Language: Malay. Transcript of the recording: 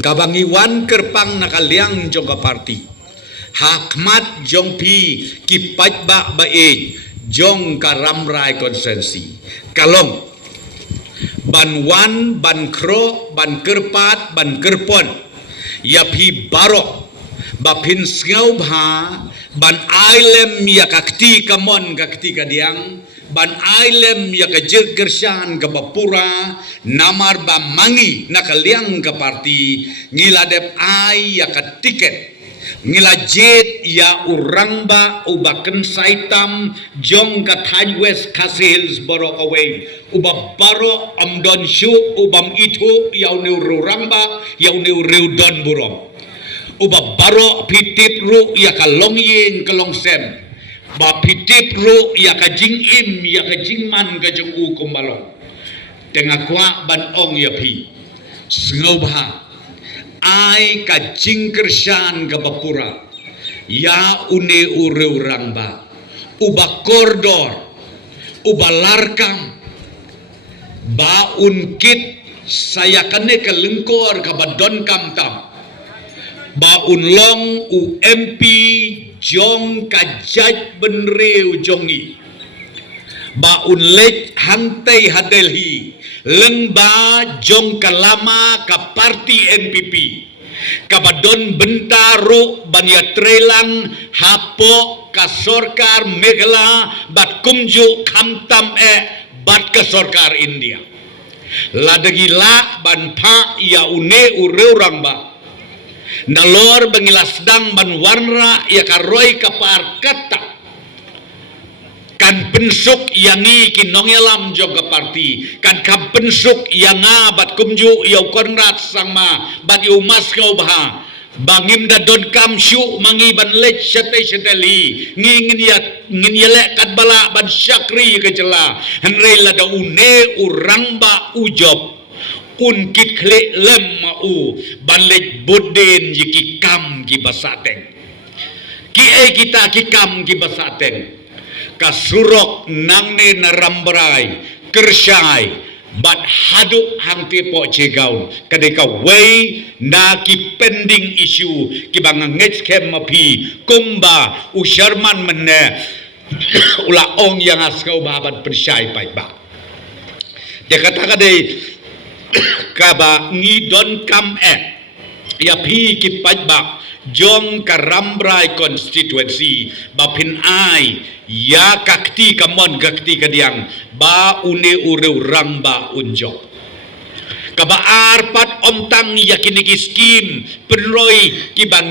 kabangiwan kerpang nakaliang jong ka party hakmat jong pi kipat ba bae jong karamrai konsensi kalong ban wan ban kro ban kerpat ban kerpon ya pi barok bapin sngau bha ban ailem ya kakti kamon kakti kadiang ban ailem ya kajir kershan ka bapura namar ba mangi nakaliang ka parti ngiladep ai ya ka tiket ngilajet ya urang ba ubaken saitam jong ka West Castle borok away uba baro amdon shu ubam itu yaw ni urang ba yaw ni urudon burom uba baro pitip ru ya ka longyin ka longsem ba pitip ru ya ka jingim ya ka jingman ka jong u kumbalong tengah kwa ban ong ya pi sngobha ai ka jingkershan ka bapura ya une ure urang ba uba kordor uba larkam ba unkit saya kane ka lengkor ka badon kamtam ba unlong UMP jong kajaj benreu jongi ba unlek hantai hadelhi lengba jong kalama ka parti NPP kabadon bentaru banya trelang hapo ka sorkar megla bat kumju kamtam bat ka sorkar India ladagila ban pa ya une urang ba nalor bangilas dang ban warna ya karoi kapar kata kan pensuk yangi kinongelam joga parti kan kam pensuk yanga bat kumju yaw konrat sangma bat yu maskau baha bangim da don kam syu mangi ban lech sete seteli ngin yelek kat bala ban syakri kejela henre lada une urang ba ujob unkit kle lem mau banlek boden jiki kam ki basateng ki kita ki kam ki basateng kasurok nangne narambrai kersyai bat haduk hang tepo cegaun kadeka way na ki pending issue ki bang ngetskem mapi kumba usharman menne ula ong yang askau babat persyai pai ba dia kata kadai kaba ngidon kam ya pi ki pai ba jong karambrai konstituensi bapin ai ya kakti kamon kakti kadiang ba une ure urang ba unjo kaba arpat omtang yakini skim penroi ki bang